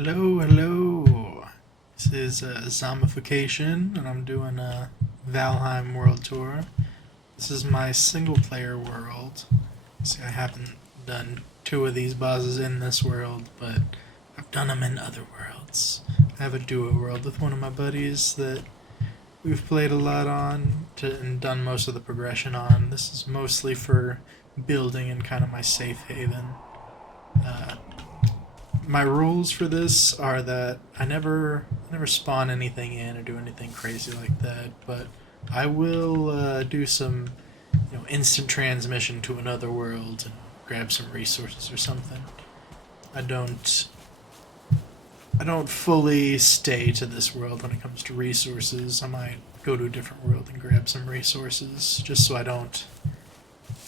Hello, hello. This is Zombification, and I'm doing a Valheim world tour. This is my single player world. See, I haven't done two of these bosses in this world, but I've done them in other worlds. I have a duo world with one of my buddies that we've played a lot on and done most of the progression on. This is mostly for building and kind of my safe haven. Uh, my rules for this are that I never spawn anything in or do anything crazy like that, but I will do some instant transmission to another world and grab some resources or something. I don't I don't fully stay to this world when it comes to resources. I might go to a different world and grab some resources just so I don't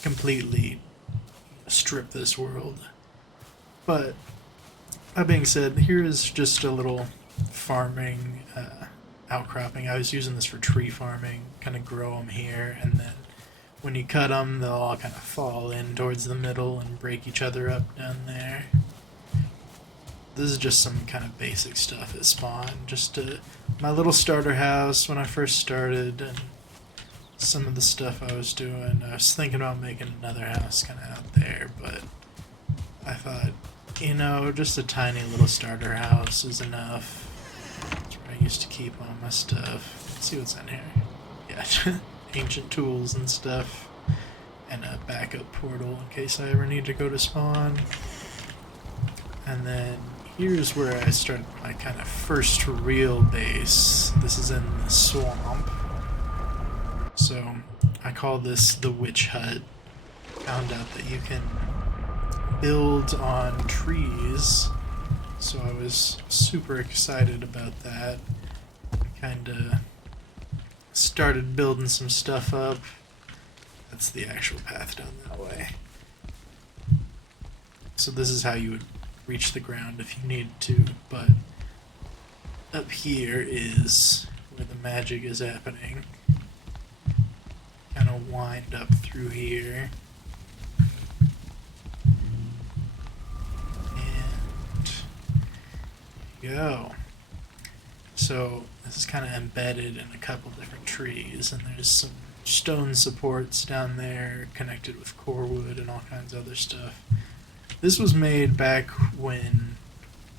completely strip this world. But that being said, here is just a little farming outcropping. I was using this for tree farming, kind of grow them here, and then when you cut them, they'll all kind of fall in towards the middle and break each other up down there. This is just some kind of basic stuff at spawn. Just my little starter house when I first started, and some of the stuff I was doing. I was thinking about making another house kind of out there, but I thought, just a tiny little starter house is enough. That's where I used to keep all my stuff. Let's see what's in here. Yeah, ancient tools and stuff, and a backup portal in case I ever need to go to spawn. And then here's where I started my kind of first real base. This is in the swamp. So I call this the witch hut. Found out that you can build on trees, so I was super excited about that. I kinda started building some stuff up. That's the actual path down that way. So this is how you would reach the ground if you need to, but up here is where the magic is happening. Kind of wind up through here. Go. So this is kind of embedded in a couple different trees, and there's some stone supports down there connected with core wood and all kinds of other stuff. This was made back when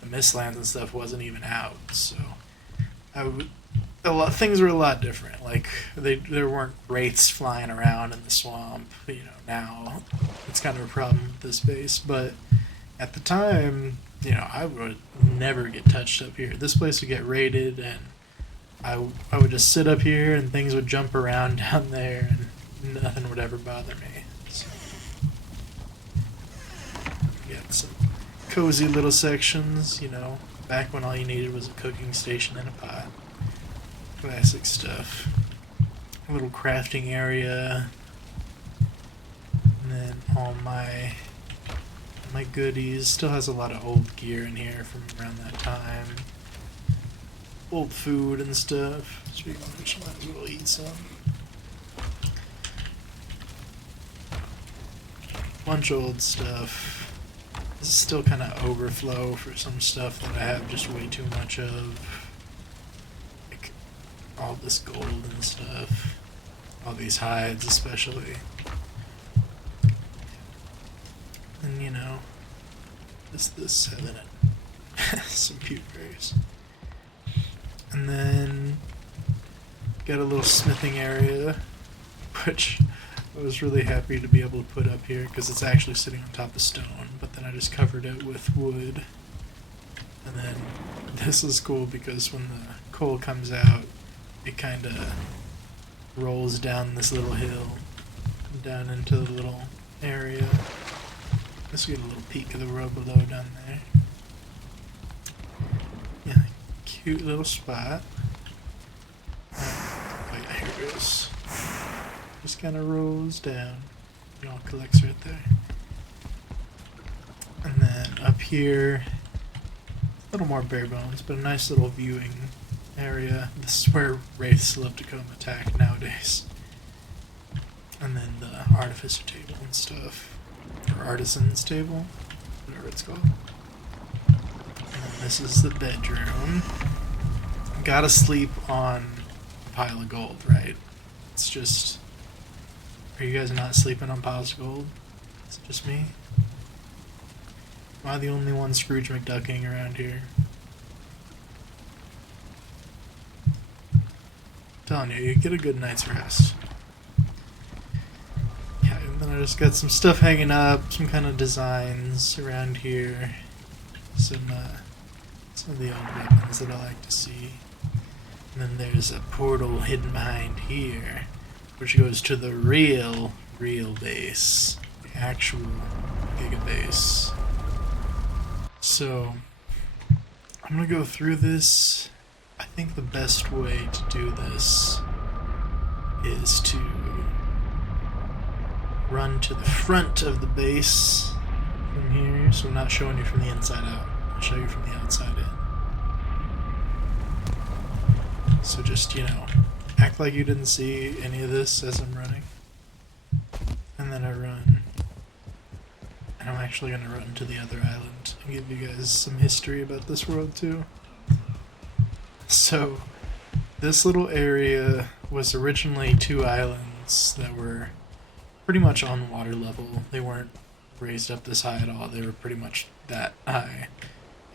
the Mistlands and stuff wasn't even out, so things were a lot different. Like there weren't wraiths flying around in the swamp. Now it's kind of a problem with this base, but at the time, I would never get touched up here. This place would get raided, and I would just sit up here, and things would jump around down there, and nothing would ever bother me. So, we got some cozy little sections, back when all you needed was a cooking station and a pot. Classic stuff. A little crafting area, and then all my goodies. Still has a lot of old gear in here from around that time. Old food and stuff. Speaking of which, might as well eat some. Bunch of old stuff. This is still kind of overflow for some stuff that I have just way too much of. Like all this gold and stuff. All these hides especially. And this having it. Some cute berries. And then got a little smithing area, which I was really happy to be able to put up here because it's actually sitting on top of stone, but then I just covered it with wood. And then this is cool because when the coal comes out, it kind of rolls down this little hill, down into the little area. Let's get a little peek of the world below down there. Yeah, cute little spot. Oh yeah, here it goes. Just kind of rolls down. It all collects right there. And then up here, a little more bare bones, but a nice little viewing area. This is where wraiths love to come attack nowadays. And then the artificer table and stuff. Or artisan's table, whatever it's called. And This is the bedroom. Gotta sleep on a pile of gold, right? It's just... Are you guys not sleeping on piles of gold? Is it just me? Am I the only one Scrooge McDucking around here? I'm telling you, you get a good night's rest. Yeah, and then I just got some stuff hanging up, some kind of designs around here. Some of the old weapons that I like to see. And then there's a portal hidden behind here, which goes to the real base. The actual Giga base. So, I'm gonna go through this. I think the best way to do this is to run to the front of the base from here, so I'm not showing you from the inside out. I'll show you from the outside in. So just, you know, act like you didn't see any of this as I'm running. And then I run. And I'm actually going to run to the other island and give you guys some history about this world too. So, this little area was originally 2 islands that were pretty much on water level. They weren't raised up this high at all. They were pretty much that high.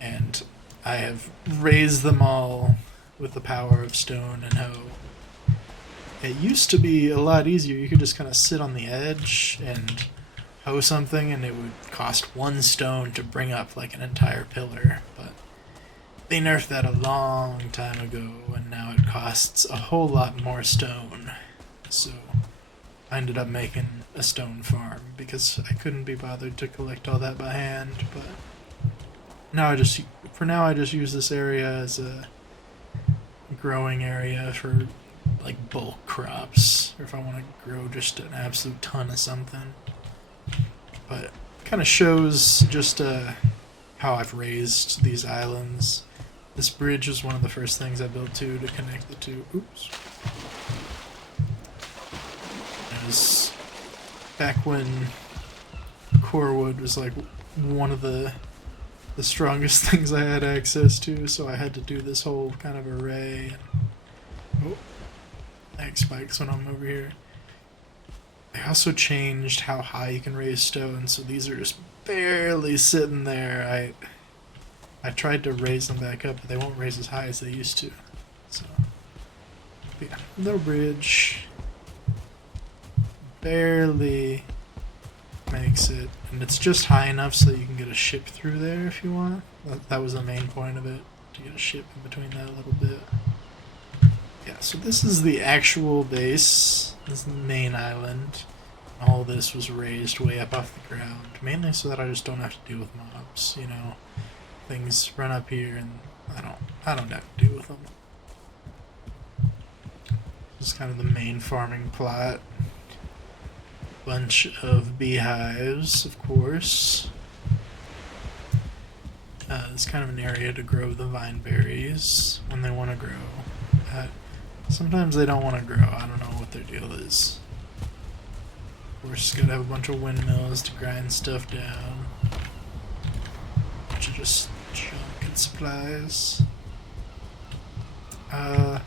And I have raised them all with the power of stone and hoe. It used to be a lot easier. You could just kind of sit on the edge and hoe something, and it would cost 1 stone to bring up like an entire pillar. But they nerfed that a long time ago, and now it costs a whole lot more stone. So I ended up making a stone farm because I couldn't be bothered to collect all that by hand. But now I just use this area as a growing area for like bulk crops, or if I want to grow just an absolute ton of something. But it kind of shows just how I've raised these islands. This bridge was one of the first things I built to connect the two. Oops. It was back when core wood was like one of the strongest things I had access to, so I had to do this whole kind of array. Oh, lag spikes when I'm over here. They also changed how high you can raise stone, so these are just barely sitting there. I tried to raise them back up, but they won't raise as high as they used to. So, yeah, little bridge. Barely makes it, and it's just high enough so you can get a ship through there if you want. That was the main point of it, to get a ship in between that a little bit. Yeah, so this is the actual base. This is the main island. All this was raised way up off the ground, mainly so that I just don't have to deal with mobs, you know. Things run up here and I don't have to deal with them. This is kind of the main farming plot. Bunch of beehives, of course. It's kind of an area to grow the vine berries when they want to grow. Sometimes they don't want to grow. I don't know what their deal is. Of course, gotta have a bunch of windmills to grind stuff down. Bunch of just junk and supplies.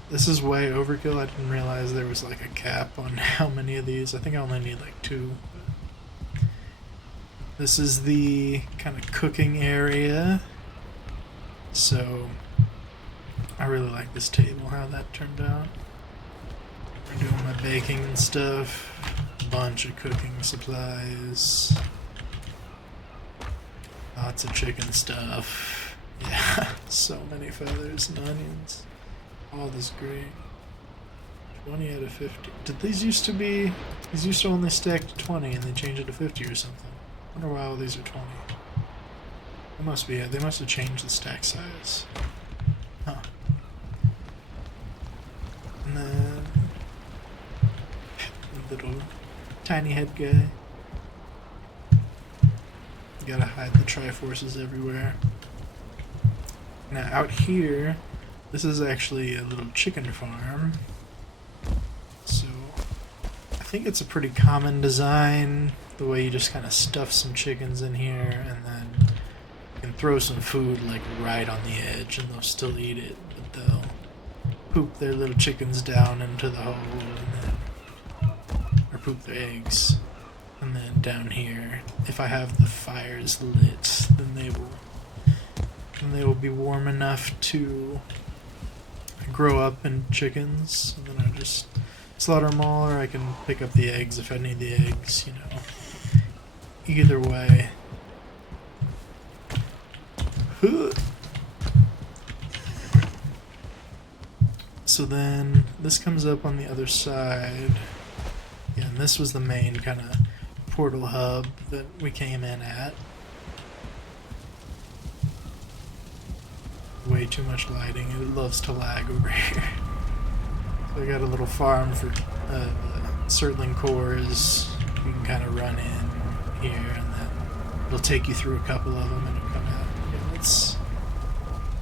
This is way overkill. I didn't realize there was like a cap on how many of these. I think I only need like 2. This is the kind of cooking area. So I really like this table, how that turned out. We're doing my baking and stuff. Bunch of cooking supplies. Lots of chicken stuff. Yeah, so many feathers and onions. All this great. 20 out of 50. Did these used to be... These used to only stack to 20 and they changed it to 50 or something. I wonder why all these are 20. They must be it. They must have changed the stack size. Huh. And then... the little tiny head guy. You gotta hide the Triforces everywhere. Now out here, this is actually a little chicken farm. So I think it's a pretty common design, the way you just kind of stuff some chickens in here and then you can throw some food like right on the edge and they'll still eat it, but they'll poop their little chickens down into the hole and then, or poop their eggs. And then down here, if I have the fires lit, then they will be warm enough to grow up in chickens. And then I just slaughter them all, or I can pick up the eggs if I need the eggs, you know. Either way. So then this comes up on the other side. Yeah, and this was the main kind of portal hub that we came in at. Way too much lighting. It loves to lag over here. So I got a little farm for the Surtling cores. You can kind of run in here, and then it'll take you through a couple of them, and it'll come out. Yeah, let's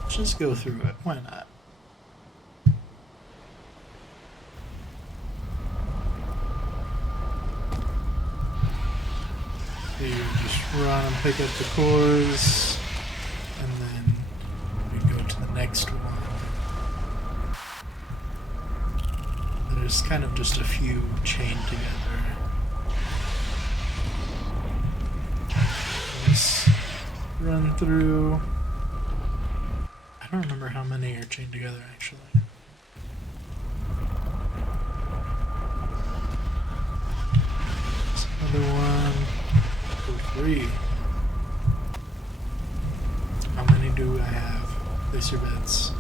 just go through it. Why not? So you just run and pick up the cores, and then we go to the next one. There's kind of just a few chained together. Just run through. I don't remember how many are chained together actually. There's another one. Oh, 3. How many do I have? Place your bets.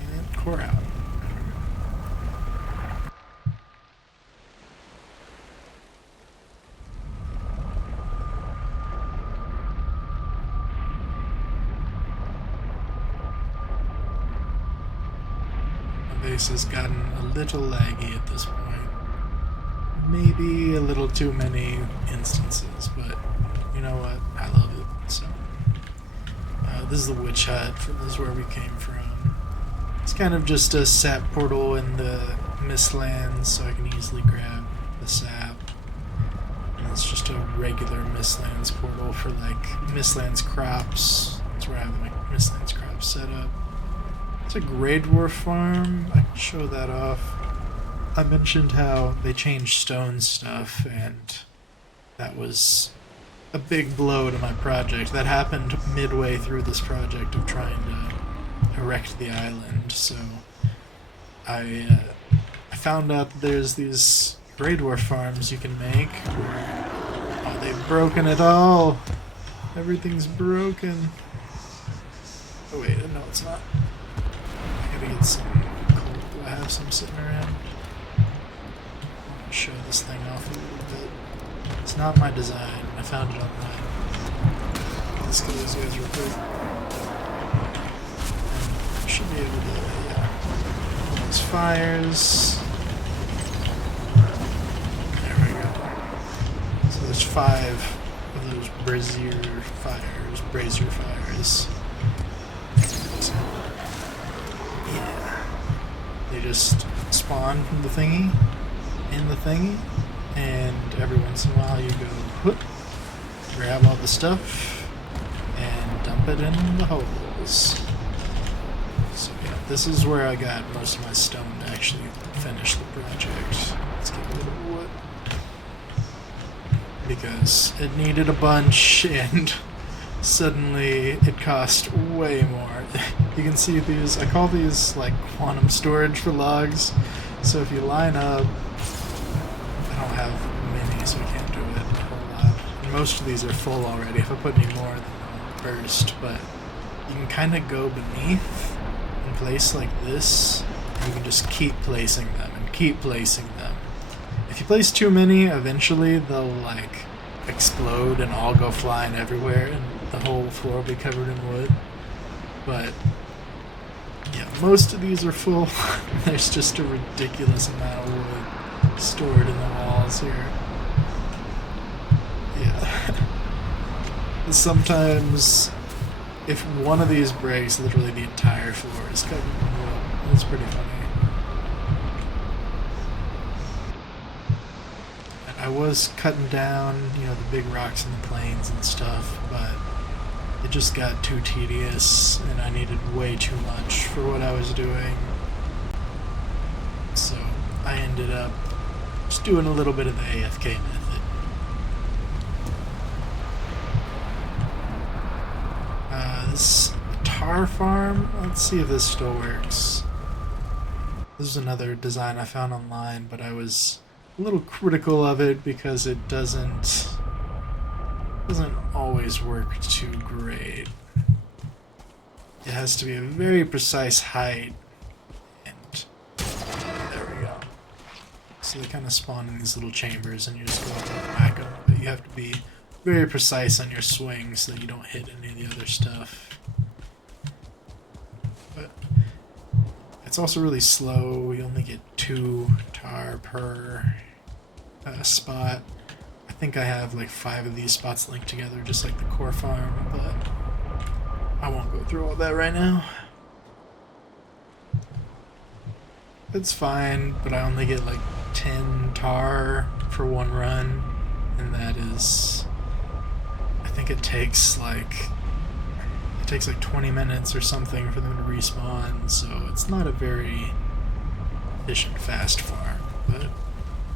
And core out. Base has gotten a little laggy at this point. Maybe a little too many instances, but you know what? I love it. So, this is the witch hut. This is where we came from. It's kind of just a sap portal in the Mistlands, so I can easily grab the sap. And it's just a regular Mistlands portal for like Mistlands crops. That's where I have my Mistlands crops set up. It's a Grey Dwarf farm. I can show that off. I mentioned how they changed stone stuff, and that was a big blow to my project. That happened midway through this project of trying to erect the island. So I found out that there's these Grey Dwarf farms you can make where, oh, they've broken it all. Everything's broken. Oh wait, no it's not. I gotta get some coal. Do I have some sitting around? Show this thing off a little bit. It's not my design. I found it online. Let's get those guys real quick. Should be able to, yeah. All those fires. There we go. So there's 5 of those brazier fires. So, yeah. They just spawn from the thingy. In the thingy, and every once in a while you go whoop, grab all the stuff and dump it in the holes. So yeah, this is where I got most of my stone to actually finish the project. Let's get a little wood because it needed a bunch and suddenly it cost way more. You can see these, I call these like quantum storage for logs. So if you line up, I don't have many, so I can't do it a whole lot. And most of these are full already. If I put any more, then they'll burst. But you can kind of go beneath and place like this, and you can just keep placing them and keep placing them. If you place too many, eventually they'll like explode and all go flying everywhere, and the whole floor will be covered in wood. But yeah, most of these are full. There's just a ridiculous amount of wood stored in the walls here. Yeah. Sometimes, if one of these breaks, literally the entire floor is covered in wood. It's pretty funny. I was cutting down, you know, the big rocks in the plains and stuff, but it just got too tedious and I needed way too much for what I was doing. So I ended up just doing a little bit of the AFK method. This tar farm, let's see if this still works. This is another design I found online, but I was a little critical of it because it doesn't always work too great. It has to be a very precise height, and there we go. So they kind of spawn in these little chambers and you just go up and whack them, but you have to be very precise on your swing so that you don't hit any of the other stuff. But it's also really slow. You only get 2 tar per spot. I think I have like 5 of these spots linked together, just like the core farm, but I won't go through all that right now. It's fine, but I only get like 10 tar for 1 run, and that is, I think it takes like 20 minutes or something for them to respawn, so it's not a very efficient fast farm. But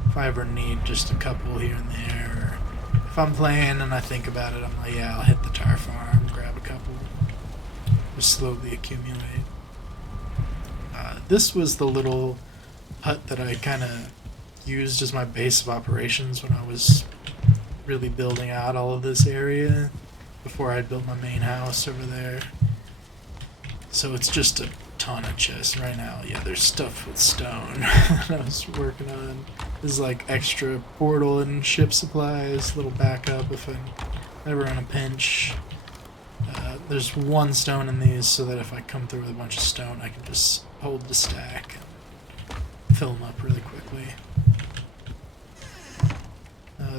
if I ever need just a couple here and there, or if I'm playing and I think about it, I'm like, yeah, I'll hit the tar farm, grab a couple, just slowly accumulate. This was the little hut that I kind of used as my base of operations when I was really building out all of this area before I'd built my main house over there. So it's just a ton of chests right now. Yeah, there's stuff with stone that I was working on. There's like extra portal and ship supplies, little backup if I'm ever in a pinch. There's 1 stone in these so that if I come through with a bunch of stone I can just hold the stack and fill them up really quickly.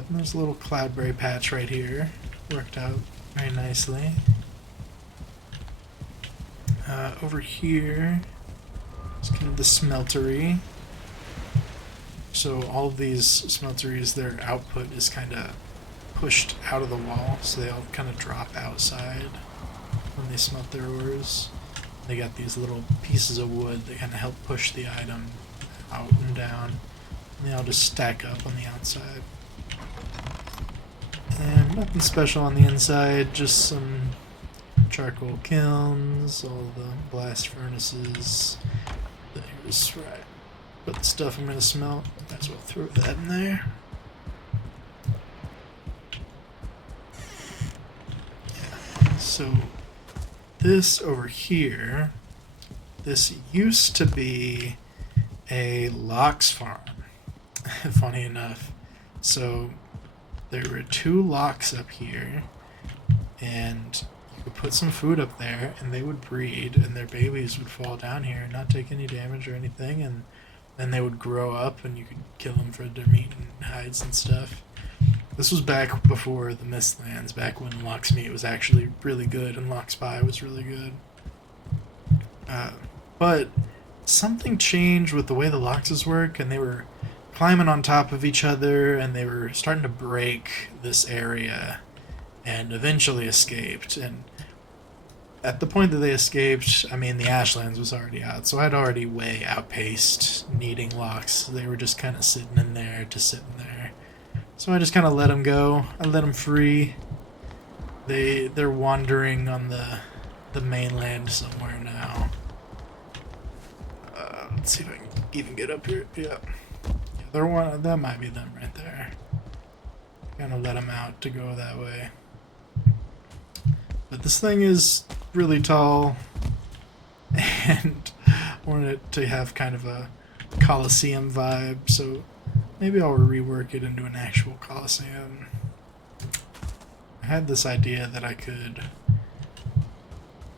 There's a little cloudberry patch right here. Worked out very nicely. Over here is kind of the smeltery. So all of these smelteries, their output is kind of pushed out of the wall, so they all kind of drop outside when they smelt their ores. They got these little pieces of wood that kind of help push the item out and down, and they all just stack up on the outside. And nothing special on the inside, just some charcoal kilns, all the blast furnaces. Here's where I put the stuff I'm going to smelt. Might as well throw that in there. Yeah. So this over here, this used to be a lox farm, funny enough. So there were 2 lox up here, and you could put some food up there and they would breed and their babies would fall down here and not take any damage or anything, and then they would grow up and you could kill them for their meat and hides and stuff. This was back before the Mistlands, back when lox meat was actually really good and lox pie was really good. But something changed with the way the loxes work, and they were climbing on top of each other and they were starting to break this area and eventually escaped. And at the point that they escaped, I mean, the Ashlands was already out, so I'd already way outpaced needing lox. They were just kind of sitting in there. So I just kind of let them go. I let them free. They're wandering on the mainland somewhere now. Let's see if I can even get up here. Yeah, that might be them right there. Kind of let them out to go that way. But this thing is really tall, and I wanted it to have kind of a Colosseum vibe, so maybe I'll rework it into an actual Colosseum. I had this idea that I could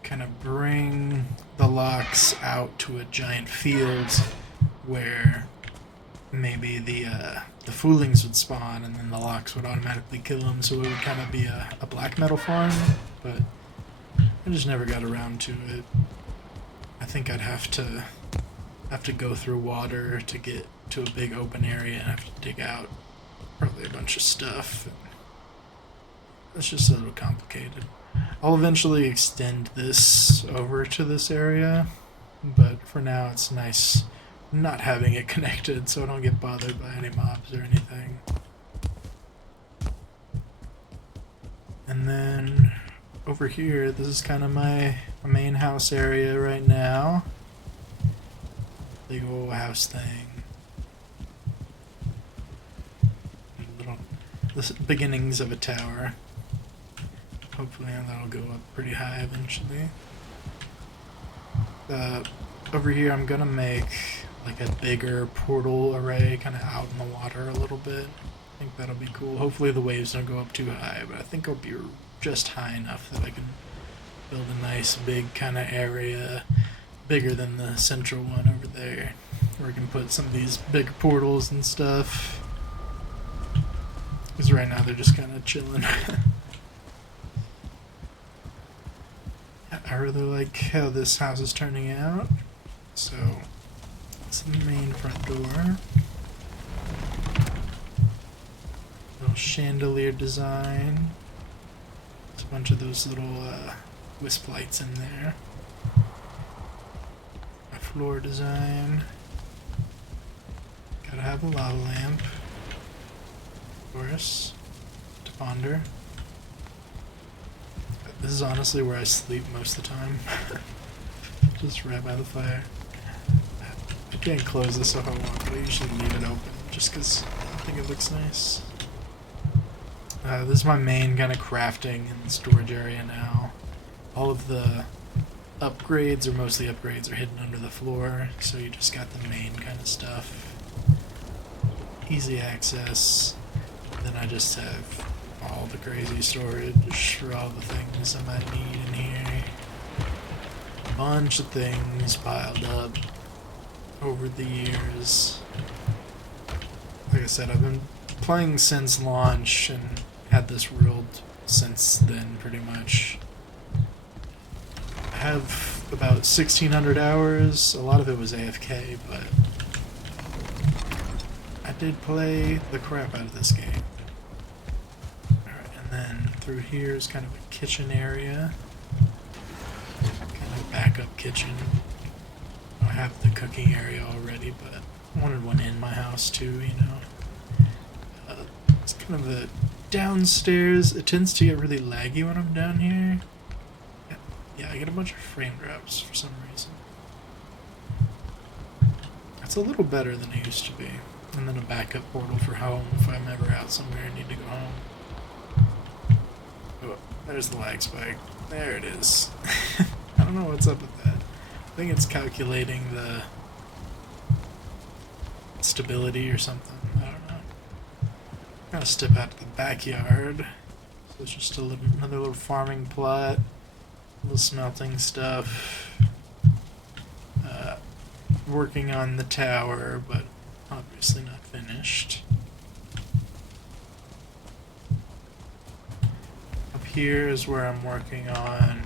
kind of bring the lox out to a giant field where maybe the foolings would spawn and then the lox would automatically kill them, so it would kind of be a black metal farm, but I just never got around to it. I think I'd have to go through water to get to a big open area and have to dig out Probably a bunch of stuff. It's just a little complicated. I'll eventually extend this over to this area, but for now it's nice not having it connected so I don't get bothered by any mobs or anything. And then over here, this is kind of my main house area right now. Big old house thing. The beginnings of a tower. Hopefully that'll go up pretty high eventually. Over here I'm gonna make like a bigger portal array kind of out in the water a little bit. I think that'll be cool. Hopefully the waves don't go up too high, but I think it'll be just high enough that I can build a nice big kind of area, bigger than the central one over there, where I can put some of these big portals and stuff. Because right now they're just kind of chilling. I really like how this house is turning out. So, it's the main front door. Little chandelier design. There's a bunch of those little wisp lights in there. A floor design. Gotta have a lava lamp. Of course. To ponder. This is honestly where I sleep most of the time. Just right by the fire. I can't close this if I want, but I usually leave it open just because I think it looks nice. This is my main kind of crafting and storage area now. All of the upgrades, or mostly upgrades, are hidden under the floor, so you just got the main kind of stuff. Easy access. Then I just have all the crazy storage for all the things I might need in here. A bunch of things piled up over the years. Like I said, I've been playing since launch and had this world since then, pretty much. I have about 1,600 hours. A lot of it was AFK, but I did play the crap out of this game. Alright, and then through here is kind of a kitchen area. Kind of a backup kitchen. I have the cooking area already, but I wanted one in my house too, you know. It's kind of the downstairs. It tends to get really laggy when I'm down here. Yeah, I get a bunch of frame drops for some reason. It's a little better than it used to be. And then a backup portal for home if I'm ever out somewhere and need to go home. Oh, there's the lag spike. There it is. I don't know what's up with that. I think it's calculating the stability or something. I don't know. Gotta step out to the backyard. So it's just another little farming plot. Little smelting stuff. Working on the tower, but obviously not finished. Up here is where I'm working on.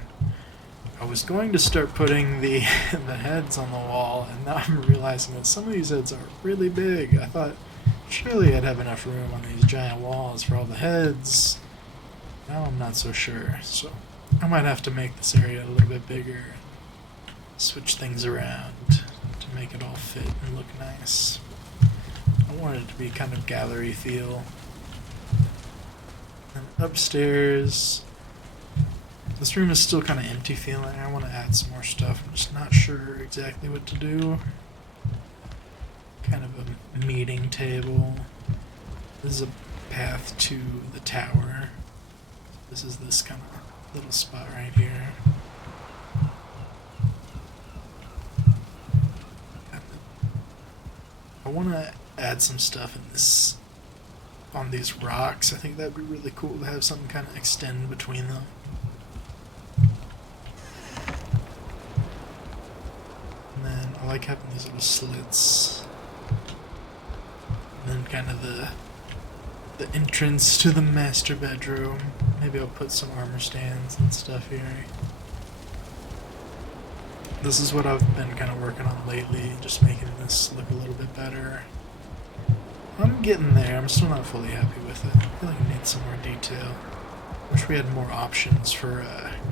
I was going to start putting the the heads on the wall, and now I'm realizing that some of these heads are really big. I thought surely I'd have enough room on these giant walls for all the heads. Now I'm not so sure, so I might have to make this area a little bit bigger, switch things around to make it all fit and look nice. I want it to be kind of gallery feel. And upstairs, this room is still kind of empty feeling. I want to add some more stuff. I'm just not sure exactly what to do. Kind of a meeting table. This is a path to the tower. This is this kind of little spot right here. I want to add some stuff in this, on these rocks. I think that'd be really cool to have something kind of extend between them. And then I like having these little slits. And then kind of the entrance to the master bedroom. Maybe I'll put some armor stands and stuff here. This is what I've been kind of working on lately, just making this look a little bit better. I'm getting there. I'm still not fully happy with it. I feel like I need some more detail. Wish we had more options for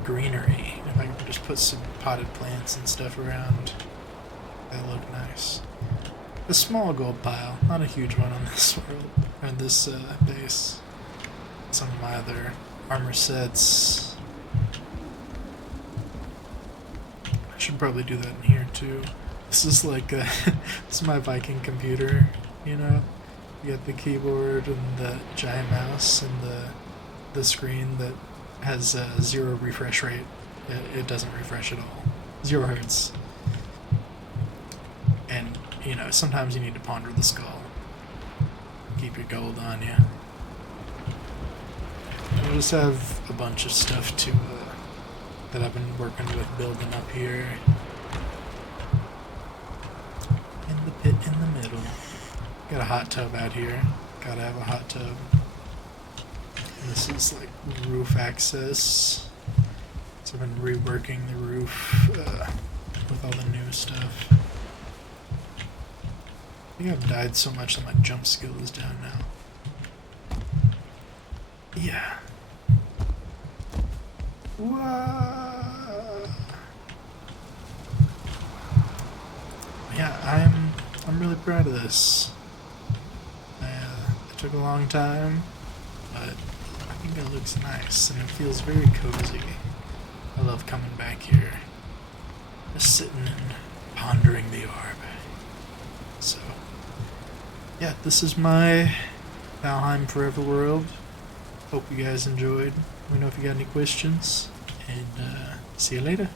greenery. If I could just put some potted plants and stuff around, that'd look nice. A small gold pile, not a huge one on this world, or this base. Some of my other armor sets. I should probably do that in here too. This is like this is my Viking computer, you know. You got the keyboard and the giant mouse and the screen that has 0 refresh rate. It doesn't refresh at all. 0 hertz. And you know, sometimes you need to ponder the skull. Keep your gold on you. I just have a bunch of stuff to that I've been working with building up here. In the pit in the middle. Got a hot tub out here. Gotta have a hot tub. This is like roof access. So I've been reworking the roof with all the new stuff. I think I've died so much that my jump skill is down now. Yeah. Whoa. Yeah, I'm really proud of this. It took a long time, but I think it looks nice and it feels very cozy. I love coming back here, just sitting and pondering the orb. So, yeah, this is my Valheim Forever World. Hope you guys enjoyed. Let me know if you got any questions, and see you later.